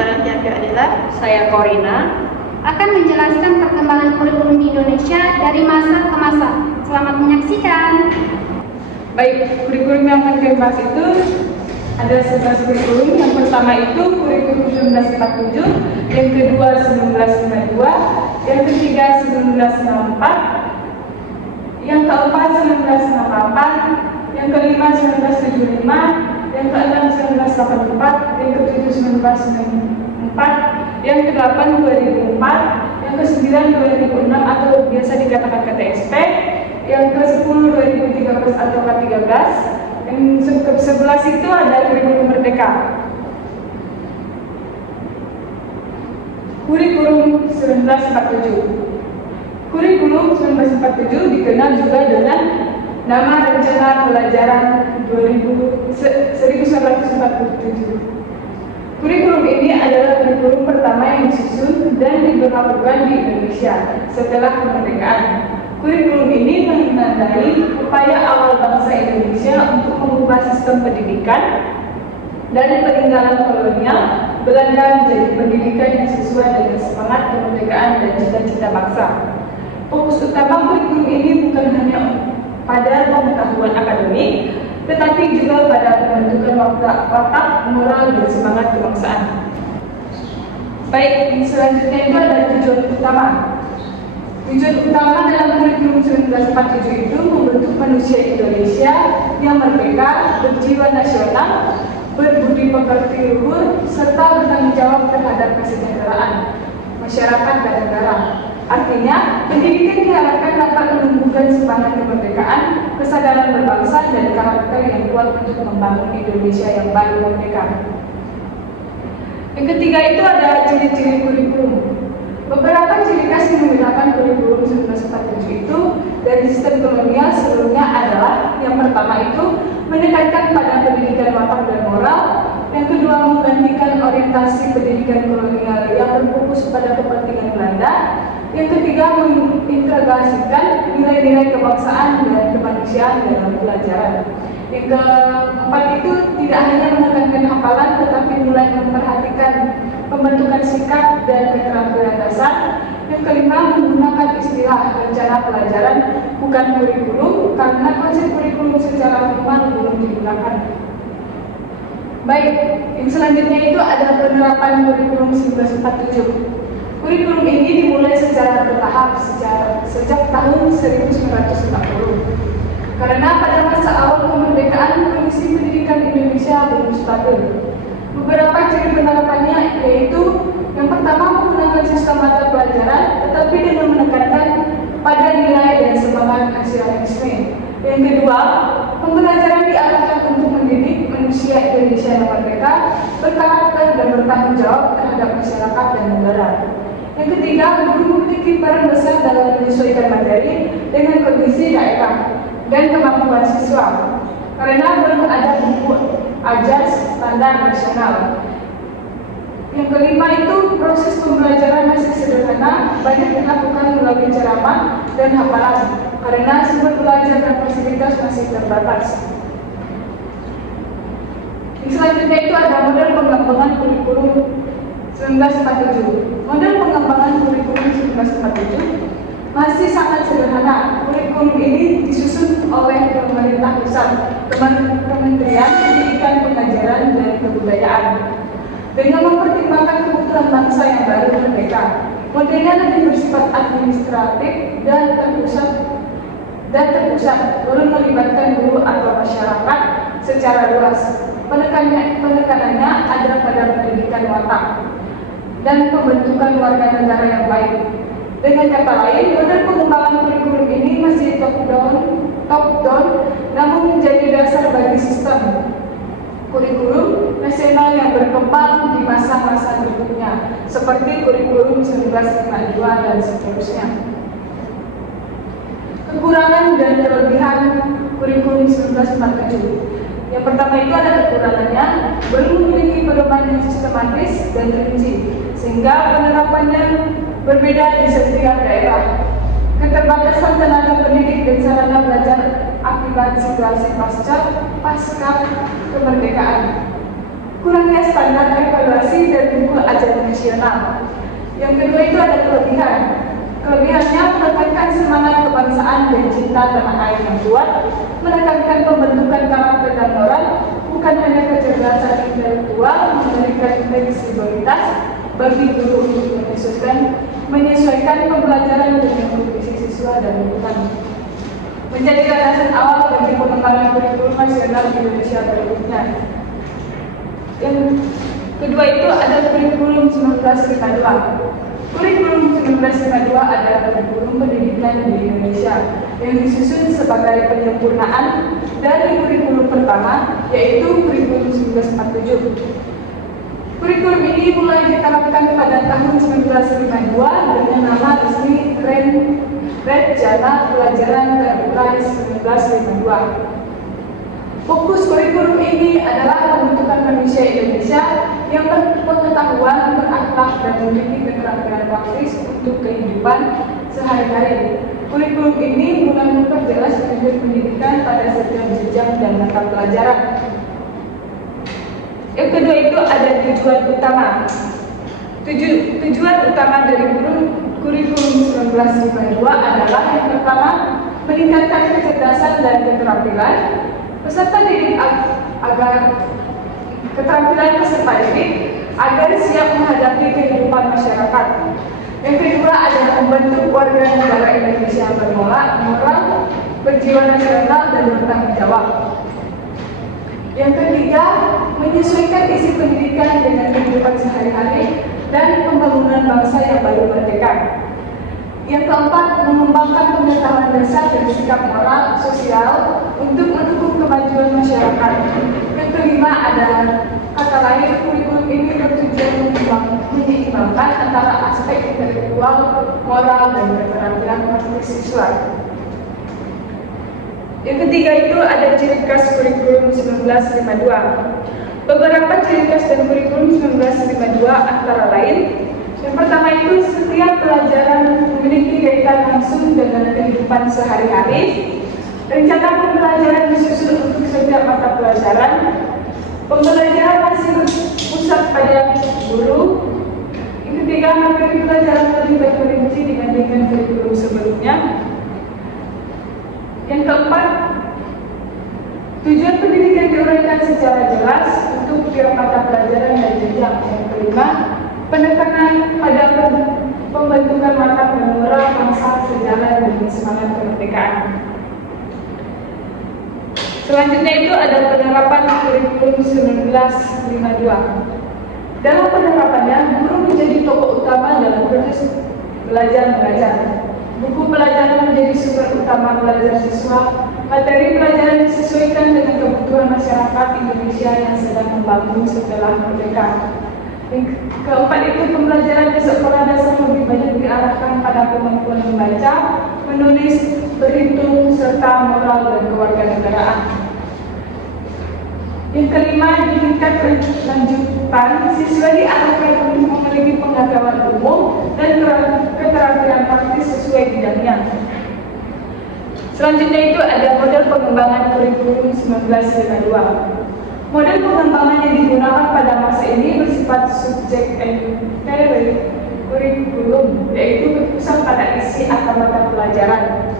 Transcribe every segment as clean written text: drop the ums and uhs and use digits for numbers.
Barang Tiaga Adela. Saya Korina. Akan menjelaskan perkembangan kurikulum di Indonesia dari masa ke masa. Selamat menyaksikan. Baik, kurikulum yang akan kami bahas itu ada 11 kurikulum. Yang pertama itu kurikulum 1947, yang kedua 1952, yang ketiga 1964, yang keempat 1968, yang kelima 1975, yang keenam 1984, yang ketujuh 1994, yang kedelapan 2004, yang kesembilan 2006 atau biasa dikatakan KTSP, yang ke-10 2013 atau K13, yang ke-11 itu ada kurikulum merdeka. Kurikulum 1947. Kurikulum 1947 dikenal juga dengan nama Rencana Pelajaran 1947. Kurikulum ini adalah kurikulum pertama yang disusun dan diberlakukan di Indonesia setelah kemerdekaan. Kurikulum ini menandai upaya awal bangsa Indonesia untuk mengubah sistem pendidikan dari peninggalan kolonial Belanda menjadi pendidikan yang sesuai dengan semangat kemerdekaan dan cita-cita bangsa. Fokus utama kurikulum ini bukan hanya pada pengetahuan akademik, tetapi juga pada pembentukan watak, moral, dan semangat kebangsaan. Baik, selanjutnya itu ada tujuan utama. Tujuan utama dalam kurikulum 1947 itu membentuk manusia Indonesia yang merdeka, berjiwa nasional, berbudi pekerti luhur, serta bertanggung jawab terhadap kesejahteraan masyarakat dan negara. Artinya, pendidikan diharapkan dapat menumbuhkan semangat kemerdekaan, kesadaran berbangsa, dan karakter yang kuat untuk membangun Indonesia yang baru merdeka. Yang ketiga itu ada ciri-ciri kurikulum. Beberapa ciri khas yang menggunakan kurikulum 1947 itu dari sistem kolonial sebelumnya adalah yang pertama itu menekankan pada pendidikan watak dan moral, yang kedua menggantikan orientasi pendidikan kolonial yang berfokus pada kepentingan Belanda, yang ketiga mengintegrasikan nilai-nilai kebangsaan dan kemanusiaan dalam pelajaran. Yang keempat itu tidak hanya menekankan hafalan tetapi mulai memperhatikan pembentukan sikap dan keterampilan dasar. Yang kelima menggunakan istilah rencana pelajaran bukan kurikulum karena konsep kurikulum secara formal belum digunakan. Baik, yang selanjutnya itu ada penerapan kurikulum 1947. Kurikulum ini dimulai secara bertahap sejak tahun 1940. Karena pada masa awal kemerdekaan kondisi pendidikan Indonesia belum stabil. Beberapa ciri penerapannya yaitu yang pertama menggunakan sistem mata pelajaran tetapi dengan menekankan pada nilai dan semangat nasionalisme. Yang kedua, pembelajaran diarahkan untuk mendidik manusia Indonesia yang merdeka, berkarakter dan bertanggung jawab terhadap masyarakat dan negara. Yang ketiga, guru memiliki peran besar dalam menyesuaikan materi dengan kondisi daerah dan kemampuan siswa, karena belum ada buku ajar standar nasional. Yang kelima itu proses pembelajaran masih sederhana, banyak dilakukan melalui ceramah dan hafalan, karena sumber belajar dan fasilitas masih terbatas. Yang selanjutnya itu ada model pengembangan kurikulum 1947. Model pengembangan kurikulum 1947 masih sangat sederhana. Kurikulum ini disusun oleh pemerintah pusat, Kementerian Pendidikan, Pengajaran, dan Kebudayaan, dengan mempertimbangkan kebutuhan bangsa yang baru merdeka. Modelnya lebih bersifat administratif dan terpusat, belum melibatkan guru atau masyarakat secara luas. Penekanannya ada pada pendidikan watak dan pembentukan warga negara yang baik. Dengan kata lain, model pengembangan kurikulum ini masih top down, namun menjadi dasar bagi sistem kurikulum nasional yang berkembang di masa-masa berikutnya, seperti kurikulum 1952 dan seterusnya. Kekurangan dan kelebihan kurikulum 1947. Yang pertama itu ada kekurangannya, belum memiliki pedoman yang sistematis dan rinci, sehingga penerapannya berbeda di setiap daerah. Keterbatasan tenaga pendidik dan sarana belajar akibat situasi pasca kemerdekaan. kurangnya standar evaluasi dan buku ajaran nasional. Yang kedua itu ada kelebihan. Kelebihannya menekankan semangat kebangsaan dan cinta tanah air yang kuat, menekankan pembentukan karakter dan moral, bukan hanya kecerdasan intelektual, memberikan fleksibilitas bagi guru untuk menyesuaikan pembelajaran dengan kondisi siswa dan lingkungan. Menjadi landasan awal bagi pengembangan kurikulum nasional Indonesia berikutnya. Yang kedua itu ada kurikulum 1952. Kurikulum 1952 adalah kurikulum pendidikan di Indonesia yang disusun sebagai penyempurnaan dari kurikulum pertama, yaitu kurikulum 1947. Kurikulum ini mulai diterapkan pada tahun 1952 dengan nama resmi Rencana Pelajaran Terbuka 1952. Fokus kurikulum ini adalah pembentukan manusia Indonesia yang berpengetahuan, berakhlak, dan memiliki keterampilan praktis untuk kehidupan sehari-hari. Kurikulum ini mulai memperjelas tujuan pendidikan pada setiap jenjang dan mata pelajaran. Yang kedua itu ada tujuan utama. Tujuan utama dari kurikulum 1952 adalah yang pertama, meningkatkan kecerdasan dan keterampilan peserta didik agar siap menghadapi kehidupan masyarakat. Yang kedua adalah membentuk warga negara Indonesia yang bermoral, berjiwa nasional, dan bertanggung jawab. Yang ketiga, menyesuaikan isi pendidikan dengan kehidupan sehari-hari dan pembangunan bangsa yang baru merdeka. Yang keempat, mengembangkan pengetahuan dasar dan sikap moral sosial untuk mendukung kemajuan masyarakat. Yang kelima ada kata lain, kurikulum ini bertujuan menyeimbangkan antara aspek intelektual, moral, dan keterampilan praktis siswa. Yang ketiga itu ada ciri khas kurikulum 1952. Beberapa ciri khas dan kurikulum 1952 antara lain, yang pertama itu setiap pelajaran memiliki kaitan langsung dengan kehidupan sehari-hari. Rencana pembelajaran disusun untuk setiap mata pelajaran. Pembelajaran masih berpusat pada guru. Yang ketiga, materi pelajaran lebih terperinci dibandingkan kurikulum sebelumnya. Yang keempat, tujuan pendidikan diuraikan secara jelas untuk tiap mata pelajaran dan jenjang. Yang kelima, penekanan pada pembentukan mata moral bangsa sejalan dengan semangat kemerdekaan. Selanjutnya itu ada penerapan kurikulum 1952. Dalam penerapannya, guru menjadi tokoh utama dalam proses belajar mengajar. Buku pelajaran menjadi sumber utama belajar siswa. Materi pelajaran disesuaikan dengan kebutuhan masyarakat Indonesia yang sedang membangun setelah merdeka. Yang keempat itu pembelajaran di sekolah dasar lebih banyak diarahkan pada kemampuan membaca, menulis, berhitung, serta moral dan kewarganegaraan. Yang kelima, di tingkat lanjutan, siswa diarahkan untuk memiliki pengetahuan umum dan keterampilan praktis sesuai bidangnya. Selanjutnya itu ada model pengembangan kurikulum 1952. Model pengembangan yang digunakan pada masa ini bersifat subjek and kurikulum, yaitu berpusat pada isi atau mata pelajaran.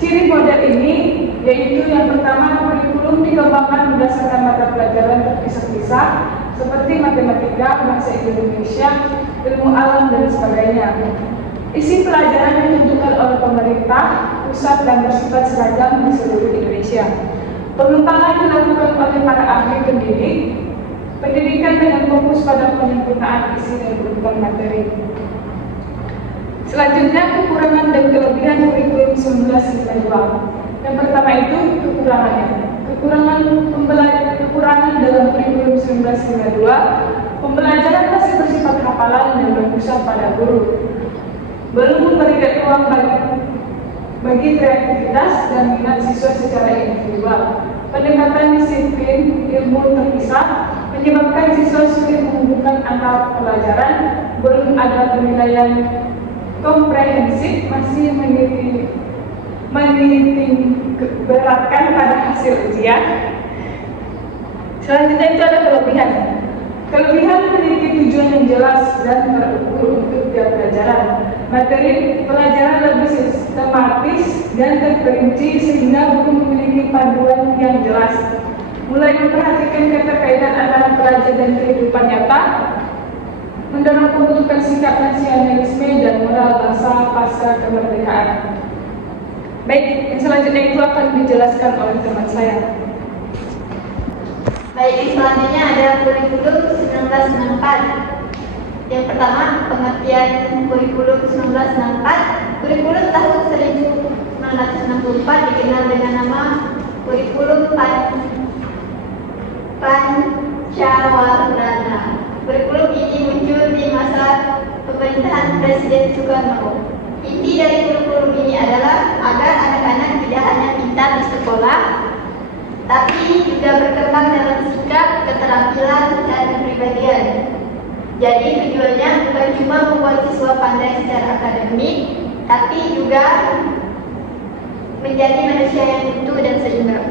Ciri model ini yaitu yang pertama, kurikulum dikembangkan berdasarkan mata pelajaran terpisah-pisah seperti matematika, bahasa Indonesia, ilmu alam, dan sebagainya. Isi pelajaran ditentukan oleh pemerintah pusat dan bersifat seragam di seluruh Indonesia. Pengembangan dilakukan oleh para ahli pendidikan dengan fokus pada penyempurnaan isi dan kebutuhan materi. Selanjutnya, kekurangan dan kelebihan kurikulum 1952. Yang pertama itu kekurangannya. Kekurangan dalam kurikulum 1952, pembelajaran masih bersifat hafalan dan berpusat pada guru. Belum memberikan ruang bagi kreativitas dan minat siswa secara individual. Pendekatan disiplin ilmu terpisah menyebabkan siswa sulit menghubungkan antar pelajaran. Belum ada penilaian komprehensif, masih menitikberatkan pada hasil ujian. Selanjutnya itu ada kelebihan. Kelebihan memiliki tujuan yang jelas dan terukur untuk tiap pelajaran. Materi pelajaran lebih sistematis dan terperinci sehingga buku memiliki panduan yang jelas. Mulai memperhatikan keterkaitan antara pelajar dan kehidupan nyata, mendorong pembentukan sikap nasionalisme dan moral bangsa pasca kemerdekaan. Baik, yang selanjutnya itu akan dijelaskan oleh teman saya. Baik, yang selanjutnya ada kurikulum 1964. Yang pertama, pengertian kurikulum 1964. Kurikulum tahun 1964 dikenal dengan nama kurikulum Pancawardhana. Kurikulum ini muncul di masa pemerintahan Presiden Soekarno. Inti dari kurikulum ini adalah agar anak-anak tidak hanya pintar di sekolah, tapi juga berkembang dalam sikap, keterampilan, dan kepribadian. Jadi tujuannya bukan cuma membuat siswa pandai secara akademik, tapi juga menjadi manusia yang utuh dan seimbang.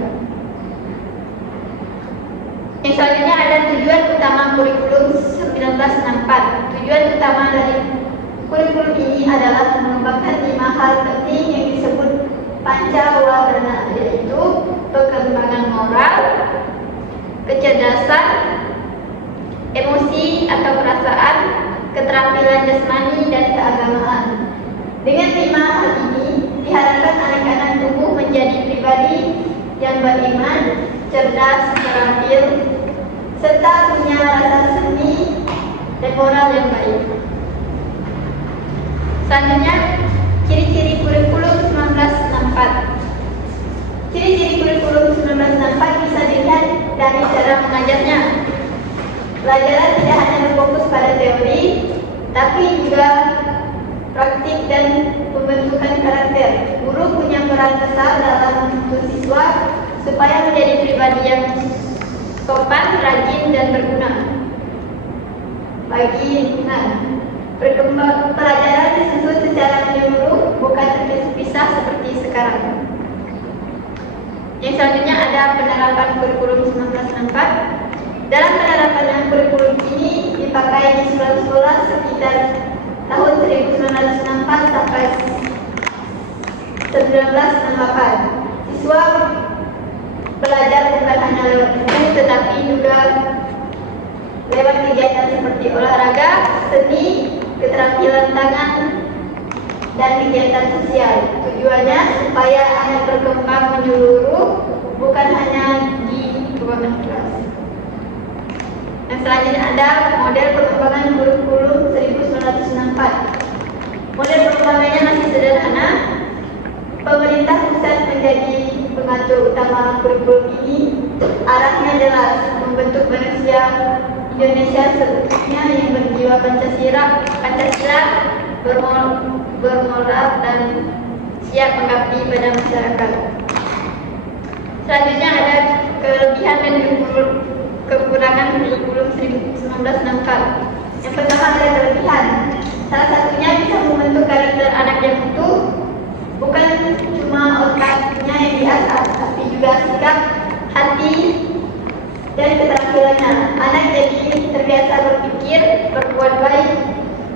Yang selanjutnya ada tujuan utama kurikulum 1964. Tujuan utama dari kurikulum ini adalah mengembangkan 5 hal penting yang disebut Pancawardhana, yaitu perkembangan moral, kecerdasan, emosi atau perasaan, keterampilan jasmani, dan keagamaan. Dengan 5 hal ini, diharapkan anak-anak tumbuh menjadi pribadi yang beriman, cerdas, terampil, serta punya rasa seni dan moral yang baik. Selanjutnya, ciri-ciri kurikulum 1964. Ciri-ciri kurikulum 1964 bisa dilihat dari cara mengajarnya. Pelajaran tidak hanya berfokus pada teori, tapi juga praktik dan pembentukan karakter. Guru punya peran besar dalam membentuk siswa supaya menjadi pribadi yang sopan, rajin, dan berguna bagi lingkungan. Pelajaran disusun secara menyeluruh, bukan terpisah seperti sekarang. Yang selanjutnya ada penerapan kurikulum 1964. Dalam penerapan kurikulum ini dipakai di sekolah-sekolah sekitar tahun 1964 sampai 1968. Siswa belajar bukan hanya lewat buku, tetapi juga lewat kegiatan seperti olahraga, seni, keterampilan tangan, dan kegiatan sosial. Tujuannya supaya anak berkembang menyeluruh, bukan hanya di ruangan kelas. Yang selanjutnya ada model pengembangan kurikulum 1964. Model pengembangannya masih sederhana. Pemerintah pusat menjadi pengatur utama kurikulum ini. Arahnya jelas, membentuk manusia Indonesia seutuhnya yang berjiwa Pancasila, bermoral dan siap mengabdi pada masyarakat. Selanjutnya ada kelebihan dan kekurangan kurikulum 1964. Yang pertama ada kelebihan. Salah satunya bisa membentuk karakter anak yang utuh, bukan cuma otaknya yang diasah, tapi juga sikap, hati, dan keterampilannya. Anak jadi terbiasa berpikir, berbuat baik,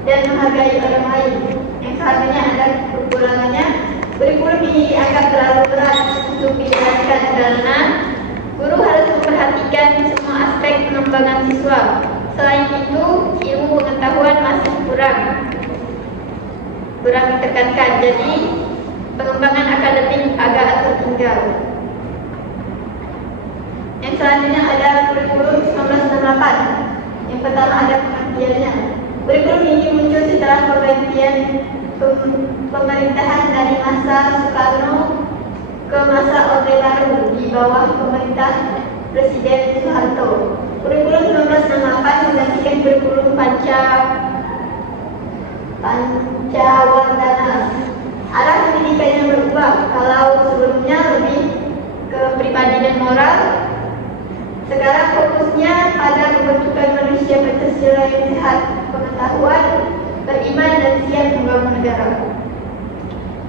dan menghargai orang lain. Yang selanjutnya ada kekurangannya. Kurikulum ini dianggap terlalu berat untuk dijalankan karena guru harus memperhatikan semua aspek pengembangan siswa. Selain itu, ilmu pengetahuan masih kurang ditekankan, jadi pengembangan akademik agak tertinggal. Yang selanjutnya ada kurikulum 1968. Yang pertama ada pengertiannya. Kurikulum ini muncul setelah pergantian pemerintahan dari masa Soekarno ke masa Orde Baru di bawah pemerintah Presiden Soeharto. Kurikulum 1968 menggantikan kurikulum Pancawardhana. Arah pendidikannya berubah. Kalau sebelumnya lebih ke pribadi dan moral, sekarang fokusnya pada pembentukan manusia Pancasila yang sehat, pengetahuan, beriman, dan siap membangun negara.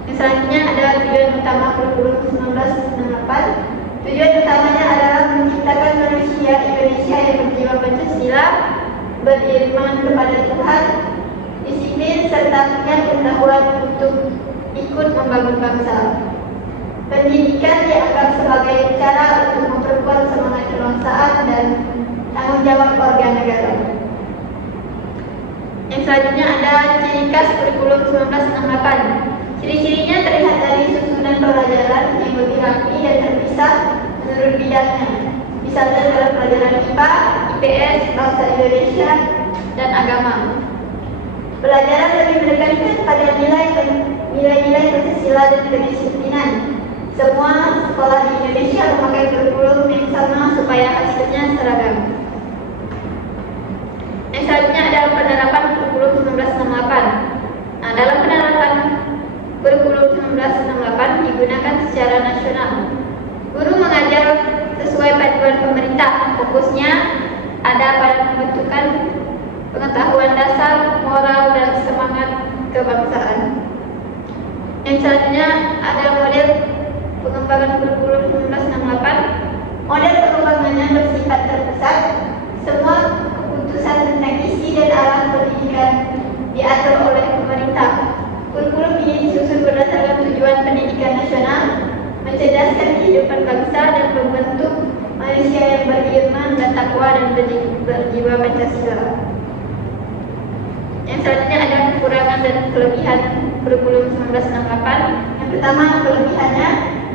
Yang selanjutnya adalah tujuan utama kurikulum 1968. Tujuan utamanya adalah menciptakan manusia Indonesia yang berjiwa Pancasila, beriman kepada Tuhan, disiplin, serta punya pengetahuan untuk ikut membangun bangsa. Pendidikan dianggap sebagai cara untuk memperkuat semangat kebangsaan dan tanggung jawab warga negara. Yang selanjutnya ada ciri khas kurikulum 1968. Ciri-cirinya terlihat dari susunan pelajaran yang lebih rapi dan terpisah menurut bidangnya. Misalnya dalam pelajaran IPA, IPS, Bahasa Indonesia, dan Agama. Pelajaran lebih menekankan pada nilai-nilai Pancasila dan kedisiplinan. Semua sekolah di Indonesia memakai kurikulum yang sama supaya hasilnya seragam. Yang selanjutnya adalah penerapan kurikulum 1968. Nah, dalam penerapan kurikulum 1968 digunakan secara nasional. Guru mengajar sesuai panduan pemerintah. Fokusnya ada pada pembentukan pengetahuan dasar, moral, dan semangat kebangsaan. Yang selanjutnya ada model pengembangan kurikulum 1968. Model pengembangannya bersifat terpusat. Semua keputusan tentang isi dan arah pendidikan diatur oleh pemerintah. Kurikulum ini disusun berdasarkan tujuan pendidikan nasional, mencerdaskan kehidupan bangsa dan membentuk manusia yang beriman dan takwa dan berjiwa Pancasila. Yang selanjutnya ada kekurangan dan kelebihan kurikulum 1968. Yang pertama, kelebihannya.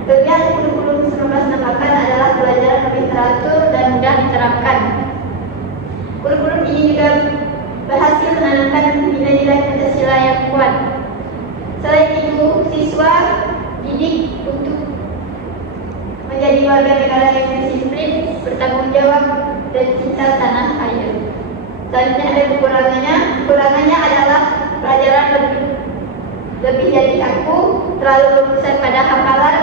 Kelebihan kurikulum 1968 adalah pelajaran lebih teratur dan mudah diterapkan. Kurikulum ini juga berhasil menanamkan nilai-nilai Pancasila yang kuat. Selain itu, siswa didik untuk menjadi warga negara yang disiplin, bertanggung jawab, dan cinta tanah air. Selanjutnya ada kekurangannya. Kekurangannya adalah pelajaran lebih jadi kaku, terlalu berpusat pada hafalan,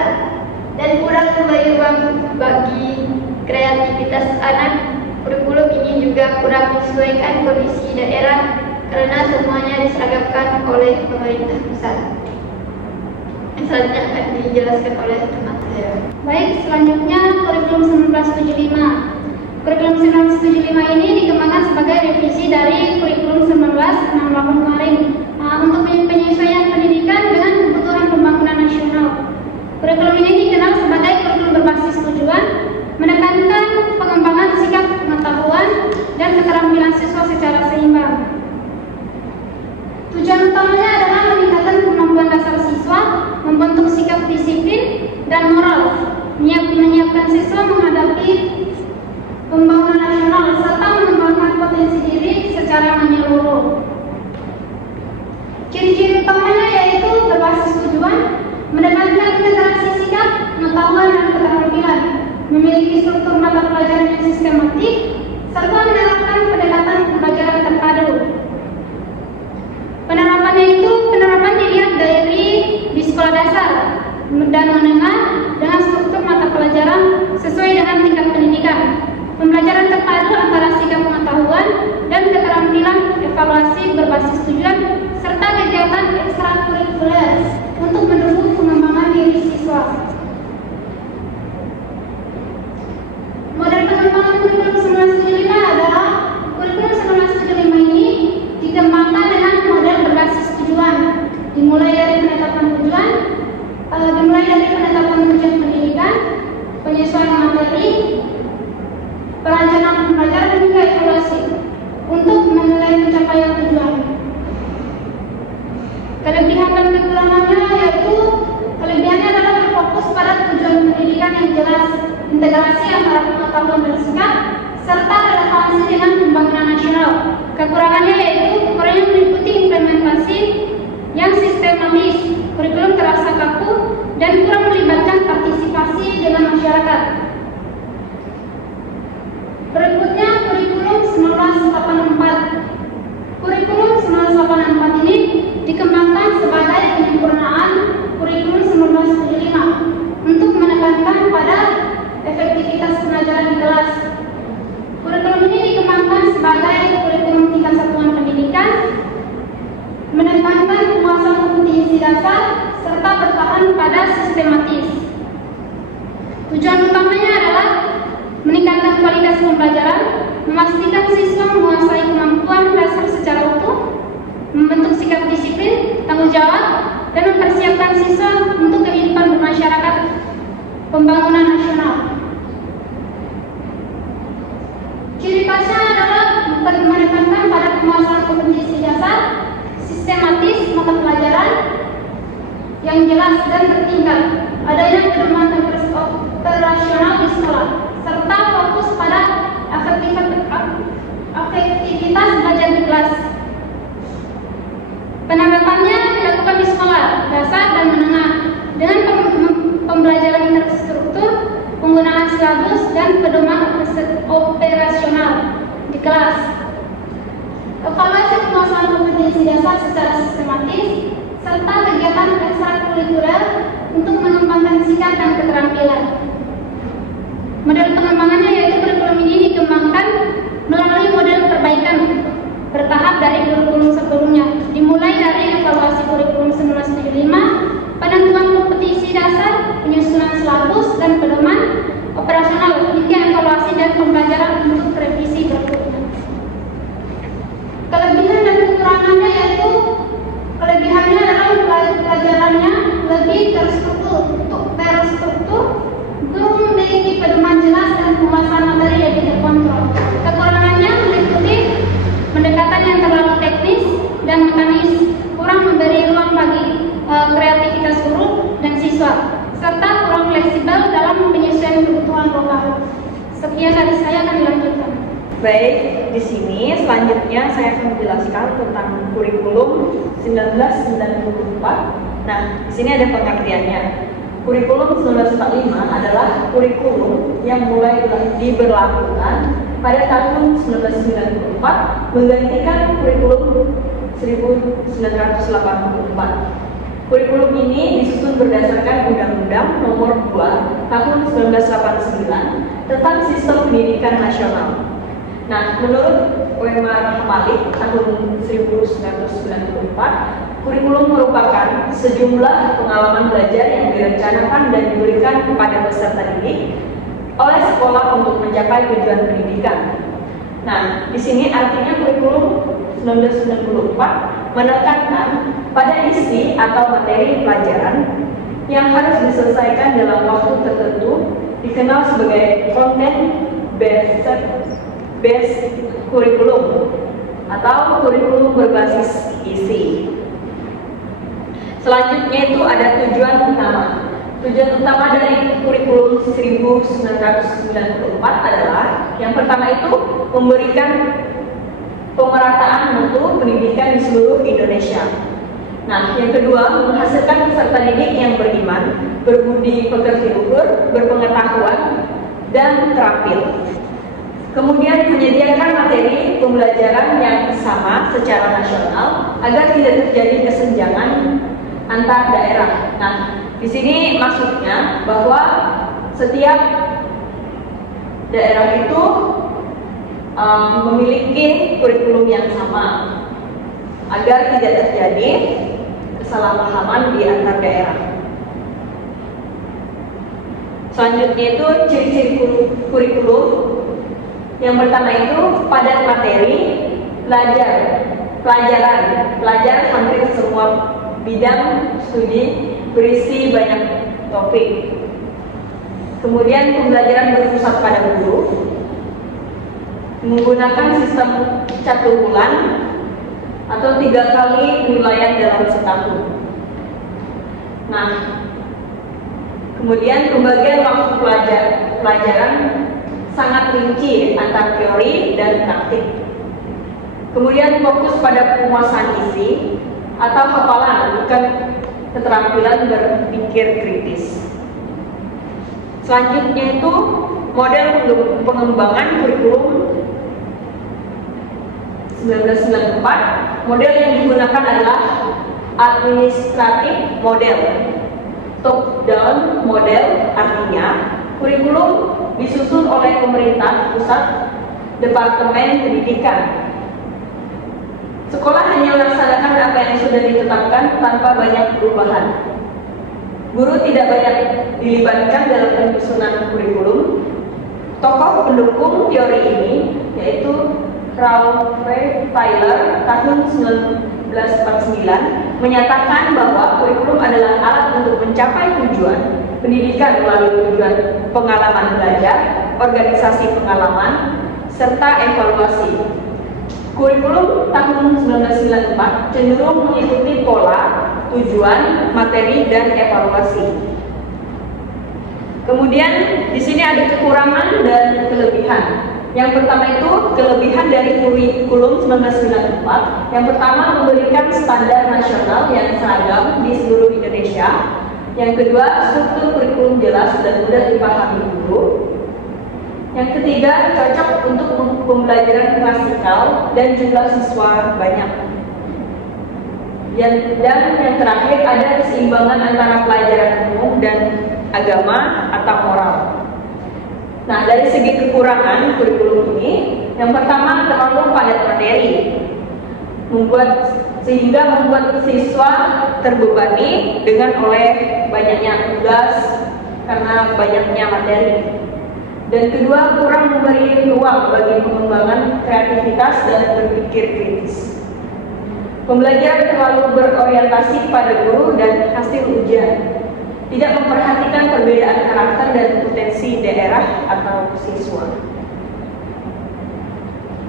dan kurang memberi ruang bagi kreativitas anak. Kurikulum ini juga kurang menyesuaikan kondisi daerah karena semuanya diseragamkan oleh pemerintah pusat. Yang selanjutnya akan dijelaskan oleh teman saya. Baik, selanjutnya kurikulum 1975. Kurikulum 1975 ini dikembangkan sebagai revisi dari kurikulum 1968 kemarin untuk penyesuaian pendidikan dengan kebutuhan pembangunan nasional. Kurikulum ini dikenal sebagai kurikulum berbasis tujuan, menekankan pengembangan sikap pengetahuan dan keterampilan siswa secara seimbang. Tujuan utamanya adalah meningkatkan kemampuan dasar siswa, membentuk sikap disiplin dan moral, menyiapkan siswa menghadapi pembangunan nasional serta mengembangkan potensi diri secara menyeluruh. Ciri-ciri utamanya yaitu berbasis tujuan, menekankan integrasi sikap, pengetahuan dan keterampilan, memiliki struktur mata pelajaran yang sistematik, serta menerapkan pendekatan pembelajaran terpadu. Penerapan dilihat dari di sekolah dasar dan menengah dengan struktur mata pelajaran sesuai dengan tingkat pendidikan. Pembelajaran terpadu antara sikap pengetahuan dan keterampilan, evaluasi berbasis tujuan, serta kegiatan ekstrakurikuler untuk mendukung pengembangan diri siswa. Model pengembangan kurikulum 1975 adalah kurikulum 1975 ini dikembangkan dengan model berbasis tujuan, dimulai dari penetapan tujuan pendidikan, penyesuaian materi, perencanaan pembelajaran dan juga evaluasi untuk menilai pencapaian tujuan. Kelebihan dan kekurangannya yaitu kelebihannya adalah berfokus pada tujuan pendidikan yang jelas, integrasi antara pengetahuan dan sikap, serta relevansi dengan pembangunan nasional. Kekurangannya yaitu kekurangan meliputi implementasi yang sistematis, kurikulum terasa kaku, dan kurang melibatkan partisipasi dengan masyarakat. Berikutnya kurikulum 1984. Kurikulum 1984 ini dikembangkan sebagai penyempurnaan kurikulum 1975 untuk menekankan pada efektivitas pembelajaran di kelas. Kurikulum ini dikembangkan sebagai kurikulum tingkat satuan pendidikan, menekankan penguasaan kompetensi dasar serta bertahan pada sistematis. Tujuan utamanya adalah meningkatkan kualitas pembelajaran, bertanggung jawab dan mempersiapkan siswa untuk kehidupan bermasyarakat pembangunan nasional. Ciri khasnya adalah menekankan pada penguasaan kompetensi dasar, sistematis mata pelajaran yang jelas dan bertingkat, adanya pedoman operasional di sekolah, serta fokus pada aktivitas belajar di kelas. Penerapannya dilakukan di sekolah dasar dan menengah dengan pembelajaran terstruktur, penggunaan silabus dan pedoman operasional di kelas. Evaluasi penguasaan kompetensi dasar secara sistematis serta kegiatan ekstrakurikuler untuk mengembangkan sikap dan keterampilan. Model pengembangannya yaitu kurikulum ini dikembangkan melalui model perbaikan bertahap dari kurikulum sebelumnya, dimulai dari evaluasi kurikulum 1975, penentuan kompetisi dasar, penyusunan silabus dan pedoman operasional hingga evaluasi dan pembelajaran untuk revisi berikutnya. Kelebihan dan kekurangannya yaitu kelebihannya adalah pelajarannya lebih terstruktur, guru memiliki pedoman jelas dan penguasaan materi yang terkontrol. Kekurangannya meliputi pendekatan yang terlalu teknis dan mekanis, kurang memberi ruang bagi kreativitas guru dan siswa, serta kurang fleksibel dalam penyesuaian kebutuhan lokal. Sekian dari saya, akan dilanjutkan. Baik, di sini selanjutnya saya akan menjelaskan tentang kurikulum 1994. Nah, di sini ada pengertiannya. Kurikulum 1945 adalah kurikulum yang mulai diberlakukan pada tahun 1994 menggantikan kurikulum 1984. Kurikulum ini disusun berdasarkan Undang-Undang Nomor 2 Tahun 1989 tentang Sistem Pendidikan Nasional. Nah, menurut Wemar Malik tahun 1994, kurikulum merupakan sejumlah pengalaman belajar yang direncanakan dan diberikan kepada peserta didik oleh sekolah untuk mencapai tujuan pendidikan. Nah, di sini artinya kurikulum 1994 menekankan pada isi atau materi pelajaran yang harus diselesaikan dalam waktu tertentu, dikenal sebagai content-based kurikulum atau kurikulum berbasis isi. Selanjutnya itu ada tujuan utama. Tujuan utama dari kurikulum 1994 adalah yang pertama itu memberikan pemerataan mutu pendidikan di seluruh Indonesia. Nah, yang kedua, menghasilkan peserta didik yang beriman, berbudi pekerti luhur, berpengetahuan, dan terampil. Kemudian menyediakan materi pembelajaran yang sama secara nasional agar tidak terjadi kesenjangan antar daerah. Nah, di sini maksudnya bahwa setiap daerah itu memiliki kurikulum yang sama agar tidak terjadi kesalahpahaman di antar daerah. Selanjutnya itu ciri-ciri kurikulum. Yang pertama itu padat materi, pelajar hampir semua bidang studi berisi banyak topik. Kemudian pembelajaran berpusat pada guru, menggunakan sistem catur bulan atau 3 kali penilaian dalam setahun. Nah, kemudian pembagian waktu pelajaran sangat rinci antara teori dan praktik. Kemudian fokus pada penguasaan isi atau hafalan, bukan keterampilan berpikir kritis. Selanjutnya itu model pengembangan kurikulum 1994. Model yang digunakan adalah administratif model. Top down model artinya kurikulum disusun oleh pemerintah pusat, Departemen Pendidikan. Sekolah hanya melaksanakan apa yang sudah ditetapkan tanpa banyak perubahan. Guru tidak banyak dilibatkan dalam penyusunan kurikulum. Tokoh pendukung teori ini yaitu Ralph Tyler tahun 1949 menyatakan bahwa kurikulum adalah alat untuk mencapai tujuan pendidikan melalui tujuan pengalaman belajar, organisasi pengalaman, serta evaluasi. Kurikulum tahun 1994 cenderung mengikuti pola, tujuan, materi, dan evaluasi. Kemudian di sini ada kekurangan dan kelebihan. Yang pertama itu kelebihan dari kurikulum 1994. Yang pertama memberikan standar nasional yang seragam di seluruh Indonesia. Yang kedua, struktur kurikulum jelas dan mudah dipahami guru. Yang ketiga, cocok untuk pembelajaran klasikal dan jumlah siswa banyak. Dan yang terakhir, ada keseimbangan antara pelajaran umum dan agama atau moral. Nah, dari segi kekurangan kurikulum ini, yang pertama terlalu padat materi, sehingga membuat siswa terbebani dengan oleh banyaknya tugas karena banyaknya materi. Dan kedua, kurang memberi ruang bagi pengembangan kreativitas dan berpikir kritis. Pembelajaran terlalu berorientasi pada guru dan hasil ujian, tidak memperhatikan perbedaan karakter dan potensi daerah atau siswa.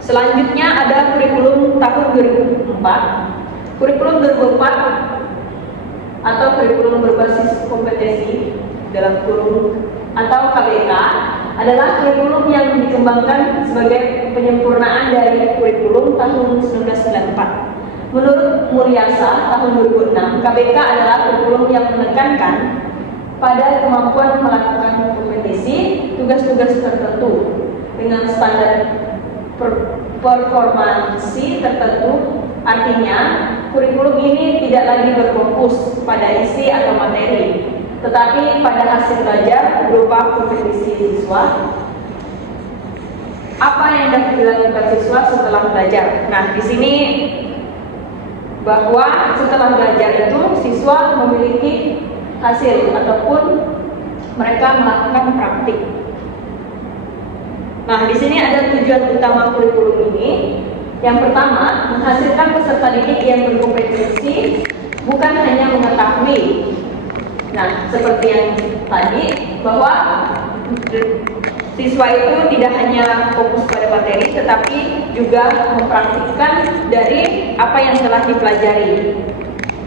Selanjutnya ada kurikulum tahun 2004. Kurikulum 2004 atau kurikulum berbasis kompetensi dalam kurung atau KBK adalah kurikulum yang dikembangkan sebagai penyempurnaan dari kurikulum tahun 1994. Menurut Mulyasa tahun 2006, KBK adalah kurikulum yang menekankan pada kemampuan melakukan kompetisi tugas-tugas tertentu dengan standar performansi tertentu. Artinya, kurikulum ini tidak lagi berfokus pada isi atau materi, tetapi pada hasil belajar berupa kompetisi siswa. Apa yang dapat dilakukan siswa setelah belajar? Nah, di sini bahwa setelah belajar itu siswa memiliki hasil ataupun mereka melakukan praktik. Nah, di sini ada tujuan utama kurikulum ini. Yang pertama, menghasilkan peserta didik yang berkompetensi, bukan hanya mengetahui. Nah, seperti yang tadi, bahwa siswa itu tidak hanya fokus pada materi, tetapi juga mempraktikkan dari apa yang telah dipelajari.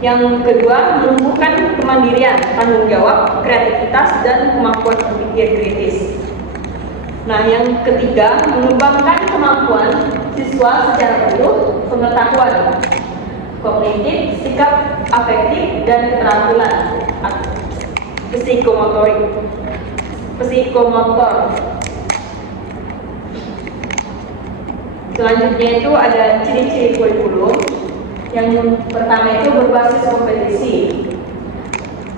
Yang kedua, menumbuhkan kemandirian, tanggung jawab, kreativitas, dan kemampuan berpikir kritis. Nah, yang ketiga, mengembangkan kemampuan siswa secara utuh, pengetahuan kognitif, sikap afektif, dan keterampilan psikomotor. Selanjutnya itu ada ciri-ciri kurikulum. Yang pertama itu berbasis kompetisi,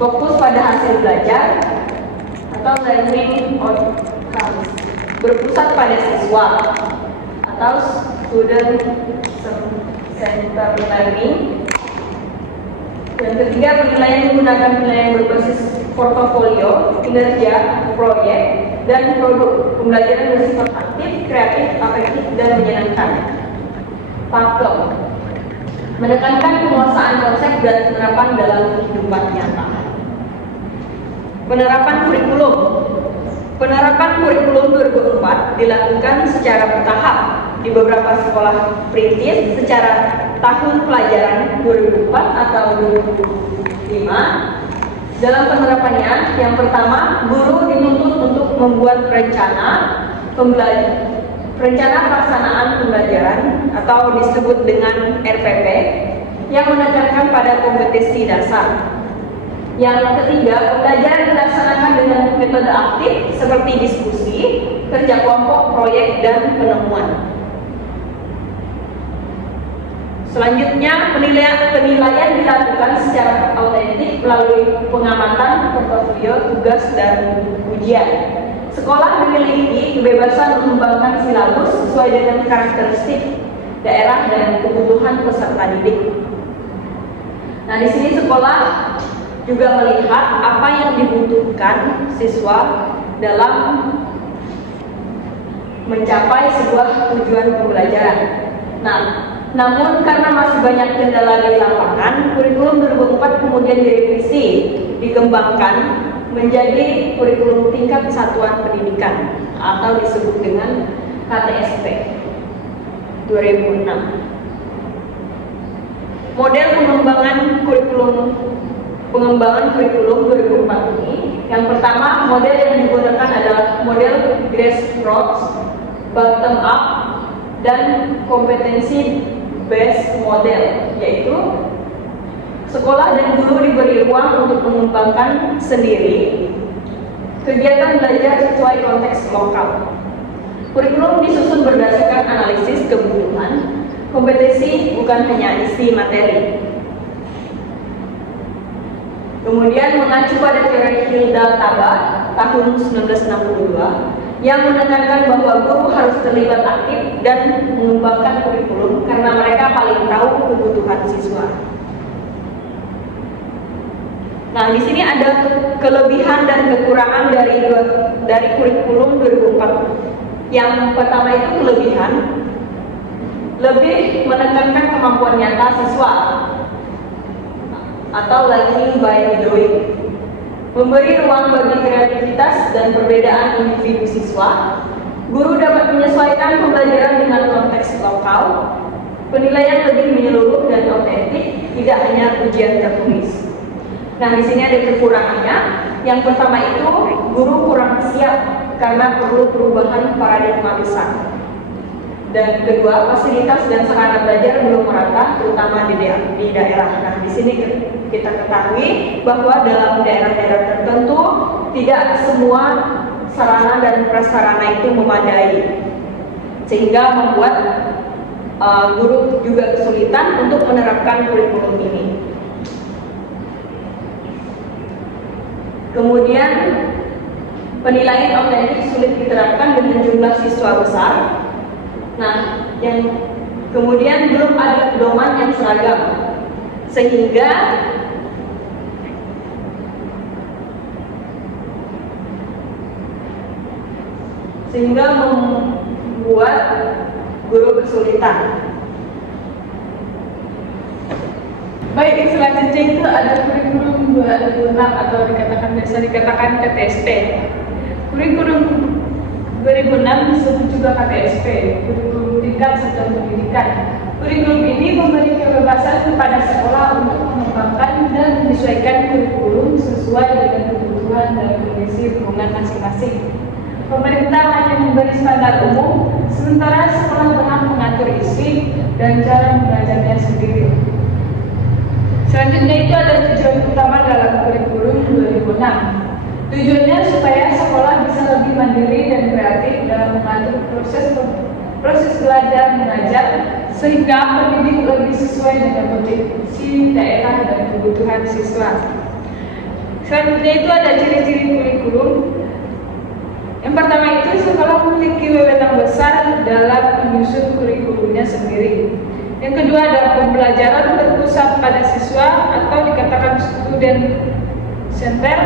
fokus pada hasil belajar atau learning outcomes, berpusat pada siswa atau student centered learning. Yang ketiga, penilaian menggunakan penilaian berbasis portofolio, kinerja, proyek, dan produk. Pembelajaran bersifat aktif, kreatif, afektif, dan menyenangkan. Pakem, menekankan penguasaan konsep dan penerapan dalam kehidupan nyata. Penerapan kurikulum. Penerapan kurikulum 2004 dilakukan secara bertahap di beberapa sekolah perintis secara tahun pelajaran 2004 atau 2005. Dalam penerapannya, yang pertama, guru dituntut untuk membuat rencana pelaksanaan pembelajaran atau disebut dengan RPP yang menekankan pada kompetensi dasar. Yang ketiga, pembelajaran dilaksanakan dengan metode aktif seperti diskusi, kerja kelompok, proyek, dan penemuan. Selanjutnya, penilaian dilakukan secara autentik melalui pengamatan, portofolio, tugas, dan ujian. Sekolah memiliki kebebasan mengembangkan silabus sesuai dengan karakteristik daerah dan kebutuhan peserta didik. Nah, di sini sekolah juga melihat apa yang dibutuhkan siswa dalam mencapai sebuah tujuan pembelajaran. Nah, namun karena masih banyak kendala di lapangan, kurikulum 2004 kemudian direvisi, dikembangkan menjadi kurikulum tingkat satuan pendidikan atau disebut dengan KTSP 2006. Model pengembangan kurikulum 2004 ini, yang pertama model yang digunakan adalah model grassroots, bottom up, dan kompetensi based model, yaitu sekolah dan guru diberi ruang untuk mengembangkan sendiri kegiatan belajar sesuai konteks lokal. Kurikulum disusun berdasarkan analisis kebutuhan, kompetensi bukan hanya isi materi. Kemudian mengacu pada teori Hilda Tabak tahun 1962 yang menekankan bahwa guru harus terlibat aktif dan mengembangkan kurikulum karena mereka paling tahu kebutuhan siswa. Nah, di sini ada kelebihan dan kekurangan dari kurikulum 2004. Yang pertama itu kelebihan, lebih menekankan kemampuan nyata siswa atau learning by doing, memberi ruang bagi kreativitas dan perbedaan individu siswa. Guru dapat menyesuaikan pembelajaran dengan konteks lokal, penilaian lebih menyeluruh dan otentik, tidak hanya ujian tertulis. Nah, di sini ada kekurangannya. Yang pertama itu guru kurang siap karena perlu perubahan paradigma besar. Dan kedua, fasilitas dan sarana belajar belum merata, terutama di daerah. Nah, di sini kita ketahui bahwa dalam daerah-daerah tertentu tidak semua sarana dan prasarana itu memadai, sehingga membuat guru juga kesulitan untuk menerapkan kurikulum ini. Kemudian penilaian otentik sulit diterapkan dengan jumlah siswa besar. Nah, yang kemudian belum ada pedoman yang seragam, sehingga membuat guru kesulitan. Baik, selanjutnya itu ada kurikulum 2006 atau bisa dikatakan KTSP. Kurikulum 2006 disebut juga KTSP, kurikulum tingkat satuan pendidikan. Kurikulum ini memberi kebebasan kepada sekolah untuk mengembangkan dan menyesuaikan kurikulum sesuai dengan kebutuhan dan kondisi lingkungan masing-masing. Pemerintah hanya memberi standar umum, sementara sekolah berhak mengatur isi dan cara mengajarnya sendiri. Selanjutnya itu ada tujuan utama dalam kurikulum 2006. Tujuannya supaya sekolah bisa lebih mandiri dan kreatif dalam mengatur proses belajar mengajar, sehingga pendidik lebih sesuai dengan kondisi daerah dan kebutuhan siswa. Selanjutnya itu ada ciri-ciri kurikulum. Yang pertama itu sekolah memiliki wewenang besar dalam menyusun kurikulumnya sendiri. Yang kedua ada pembelajaran berpusat pada siswa atau dikatakan student center.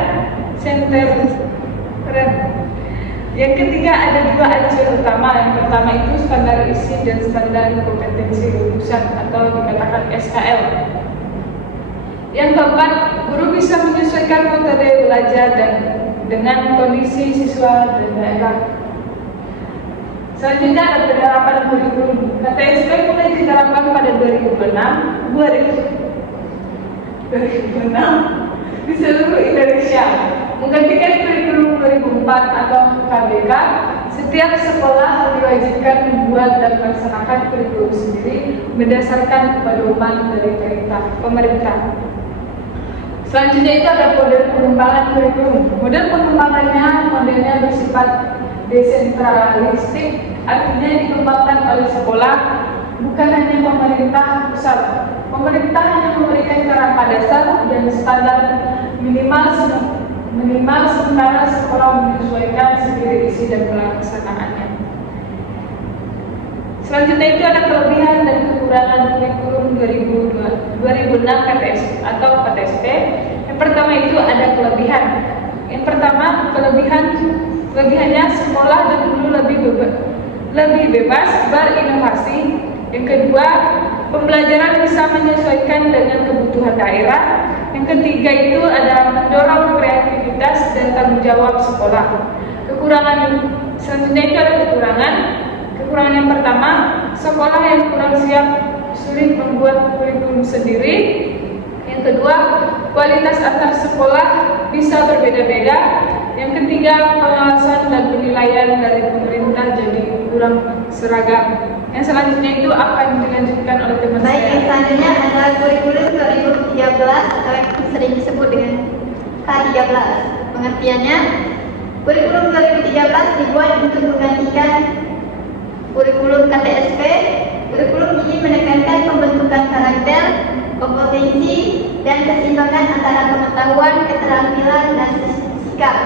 Yang ketiga ada dua acuan utama. Yang pertama itu standar isi dan standar kompetensi lulusan atau dikatakan SKL. Yang keempat, guru bisa menyesuaikan metode belajar dan dengan kondisi siswa dan daerah. Selanjutnya ada penerapan kurikulum. KTSP mulai diterapkan pada 2006 di seluruh Indonesia. Menggantikan kurikulum 2004 atau KBK, setiap sekolah diwajibkan membuat dan melaksanakan kurikulum sendiri berdasarkan pedoman dari pemerintah. Selanjutnya itu ada model pengembangan kurikulum. Model modelnya bersifat desentralistik, artinya dikembangkan oleh sekolah, bukan hanya pemerintah pusat. Pemerintah hanya memberikan kerangka dasar dan standar minimal, sementara sekolah menyesuaikan sendiri isi dan pelaksanaannya. Selanjutnya itu ada kelebihan dan kekurangan kurikulum 2006 KTSP atau KTSP. Yang pertama itu ada kelebihan. Yang pertama kelebihannya sekolah dan guru lebih bebas berinovasi. Yang kedua, pembelajaran bisa menyesuaikan dengan kebutuhan daerah. Yang ketiga itu ada mendorong kreativitas dan tanggung jawab sekolah. Kekurangan selanjutnya itu ada kekurangan. Kekurangan yang pertama, sekolah yang kurang siap sulit membuat kurikulum sendiri. Yang kedua, kualitas antar sekolah bisa berbeda-beda. Yang ketiga, pengawasan dan penilaian dari pemerintah jadi kurang seragam. Yang selanjutnya itu akan dilanjutkan oleh teman Baik, yang saya. selanjutnya adalah kurikulum 2013 atau yang sering disebut dengan K13. Pengertiannya, kurikulum 2013 dibuat untuk menggantikan kurikulum KTSP. Kurikulum ini menekankan pembentukan karakter, kompetensi, dan keseimbangan antara pengetahuan, keterampilan, dan sikap.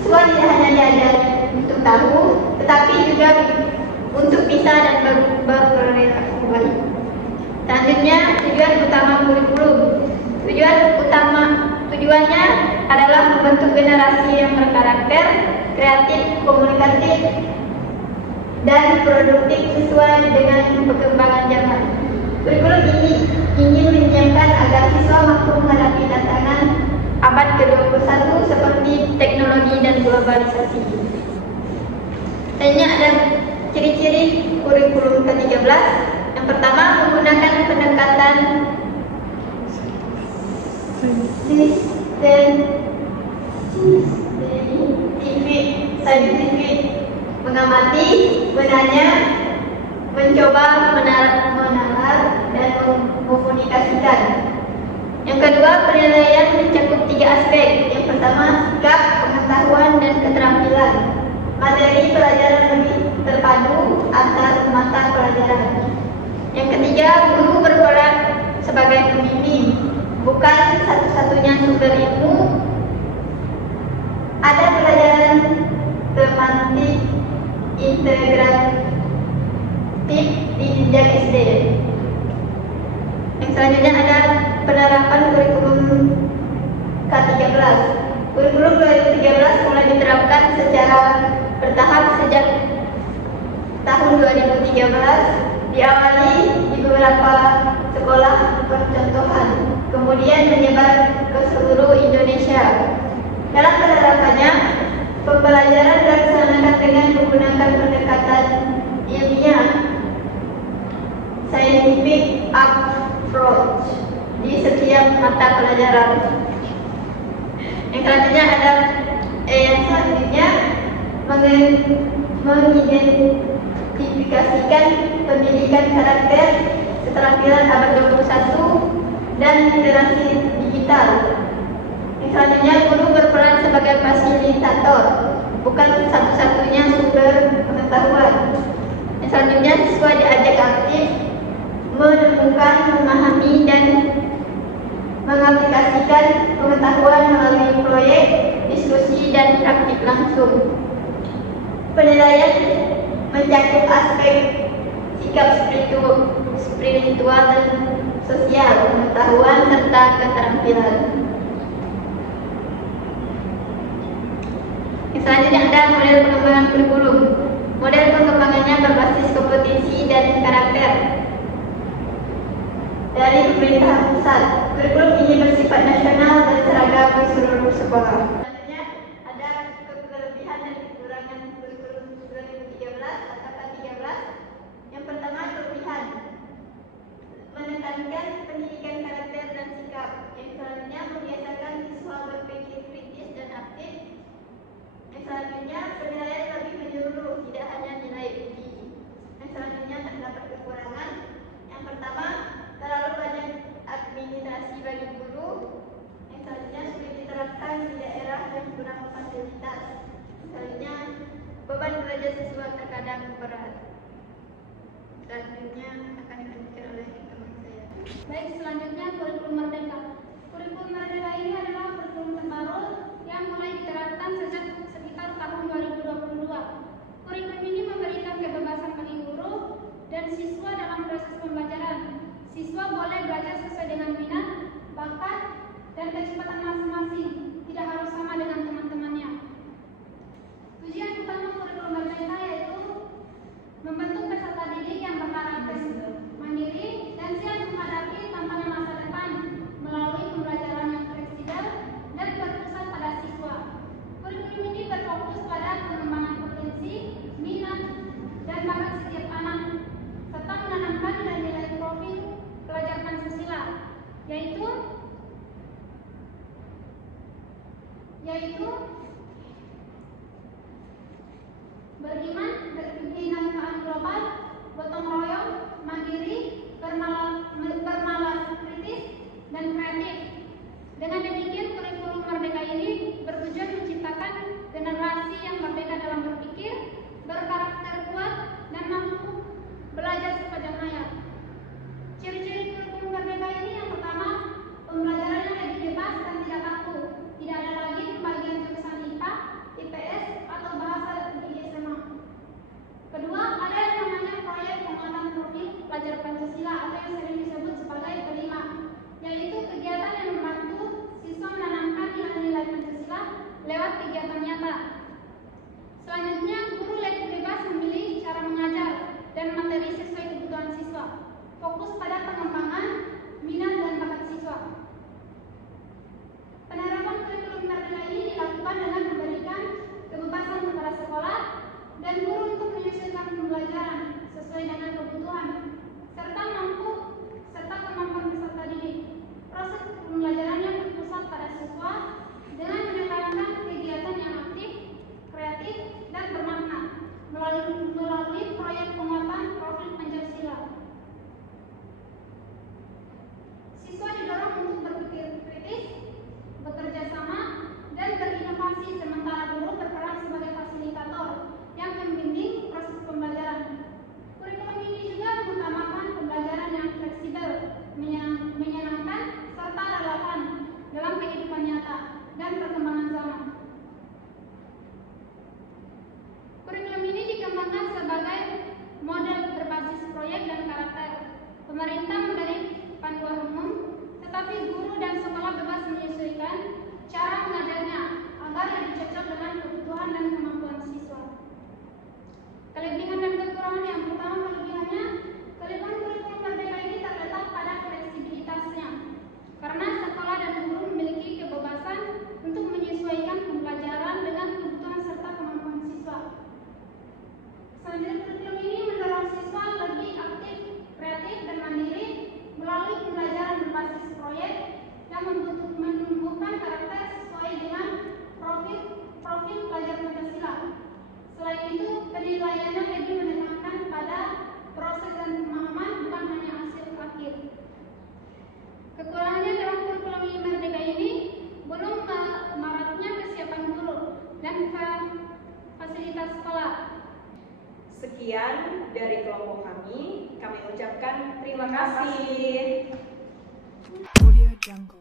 Siswa tidak hanya diajari untuk tahu, tetapi juga untuk bisa dan berperilaku baik. Selanjutnya, tujuan utama kurikulum. Tujuannya adalah membentuk generasi yang berkarakter, kreatif, komunikatif, dan produktif sesuai dengan perkembangan zaman. Kurikulum ini ingin menyiapkan agar siswa mampu menghadapi tantangan abad ke-21 seperti teknologi dan globalisasi. Selanjutnya ada ciri-ciri kurikulum ke-13. Yang pertama, menggunakan pendekatan saintifik, mengamati, menanya, mencoba, menalar, dan mengkomunikasikan. Yang kedua, penilaian mencakup 3 aspek. Yang pertama, sikap, pengetahuan, dan keterampilan. Materi pelajaran lebih terpadu antar mata pelajaran. Yang ketiga, guru berperan sebagai pembimbing, bukan satu-satunya sumber ilmu. Ada pelajaran tematik integratif di jenjang SD. Yang selanjutnya ada penerapan kurikulum K13. Kurikulum 2013 mulai diterapkan secara bertahap sejak tahun 2013, diawali di beberapa sekolah percontohan, kemudian menyebar ke seluruh Indonesia. Dalam penerapannya, pembelajaran dilaksanakan dengan menggunakan pendekatan ilmiah, scientific approach di setiap mata pelajaran. Yang selanjutnya ada mengidentifikasikan pendidikan karakter, keterampilan abad 21, dan literasi digital. Yang selanjutnya, guru berperan sebagai fasilitator, bukan satu-satunya sumber pengetahuan. Yang selanjutnya, siswa diajak aktif menemukan, memahami, dan mengaplikasikan pengetahuan melalui proyek, diskusi, dan praktik langsung. Penilaian mencakup aspek sikap spiritual dan sosial, pengetahuan, serta keterampilan. Yang selanjutnya ada model pengembangan kurikulum. Model pengembangannya berbasis kompetensi dan karakter dari pemerintahan pusat. Kurikulum ini bersifat nasional dan seragam di seluruh sekolah. Selanjutnya ada kelebihan dan kekurangan kurikulum 2013 atau K13. Yang pertama, kelebihan menekankan pendidikan karakter dan sikap. Yang selanjutnya, membiasakan siswa berpikir kritis dan aktif. Yang selanjutnya, penilaian lebih menyeluruh, tidak hanya nilai uji. Yang selanjutnya, terdapat kekurangan. Yang pertama, terlalu banyak administrasi bagi guru. Yang selanjutnya, sulit diterapkan di daerah yang kurang fasilitas. Selanjutnya, beban belajar siswa terkadang berat. Selanjutnya akan dilanjutkan oleh teman saya. Baik, selanjutnya kurikulum merdeka. Kurikulum merdeka ini adalah kurikulum terbaru yang mulai diterapkan sejak sekitar tahun 2022. Kurikulum ini memberikan kebebasan bagi guru dan siswa dalam proses pembelajaran. Siswa boleh belajar sesuai dengan minat, bakat, dan kecepatan masing-masing, tidak harus sama dengan teman-temannya. Tujuan utama kurikulum merdeka yaitu yaitu beriman, kebinekaan global, gotong royong, mandiri, bernalar kritis, dan kreatif. Dengan demikian, kurikulum Merdeka ini bertujuan menciptakan generasi yang merdeka dalam berpikir, berkarakter kuat, dan mampu belajar sepanjang hayat. Ciri-ciri kurikulum Merdeka ini yang pertama, pembelajaran yang lebih bebas dan tidak kaku. Tidak ada lagi pembagian jurusan IPA, IPS, atau bahasa di SMA. Kedua, ada yang namanya proyek penguatan profil pelajar Pancasila atau yang sering disebut sebagai P5, yaitu kegiatan yang membantu siswa menanamkan nilai-nilai Pancasila lewat kegiatan nyata. Selanjutnya, guru lebih bebas memilih cara mengajar dan materi sesuai kebutuhan siswa. Fokus pada pengembangan minat dan bakat siswa. Penerapan kurikulum Merdeka ini dilakukan dengan memberikan kebebasan kepada sekolah dan guru untuk menyesuaikan pembelajaran sesuai dengan kebutuhan serta kemampuan peserta didik. Proses pembelajarannya berpusat pada siswa dengan menekankan kegiatan yang aktif, kreatif, dan bermakna melalui proyek penguatan profil Pancasila. Siswa didorong untuk berpikir kritis, bekerja sama, dan berinovasi, sementara guru berperan sebagai fasilitator yang membimbing proses pembelajaran. Kurikulum ini juga mengutamakan pembelajaran yang fleksibel, menyenangkan, serta relevan dalam kehidupan nyata dan perkembangan zaman. Kurikulum ini dikembangkan sebagai model berbasis proyek dan karakter. Pemerintah memberi panduan umum, tetapi guru dan sekolah bebas menyesuaikan cara mengajarnya agar lebih cocok dengan kebutuhan dan kemampuan siswa. Kelebihan dan kekurangan yang pertama, kelebihan kurikulum Merdeka ini terletak pada fleksibilitasnya, karena sekolah dan guru memiliki kebebasan untuk menyesuaikan pembelajaran dengan kebutuhan serta kemampuan siswa. Selanjutnya, kurikulum ini mendorong siswa lebih aktif, kreatif, dan mandiri melalui pembelajaran berbasis proyek yang menumbuhkan karakter sesuai dengan profil pelajar Pancasila. Selain itu, penilaiannya lebih menekankan pada proses dan pemahaman, bukan hanya hasil akhir. Kekurangannya dalam kurikulum Merdeka ini belum maraknya kesiapan guru dan fasilitas sekolah. Sekian dari kelompok kami ucapkan terima kasih. Audio Jungle.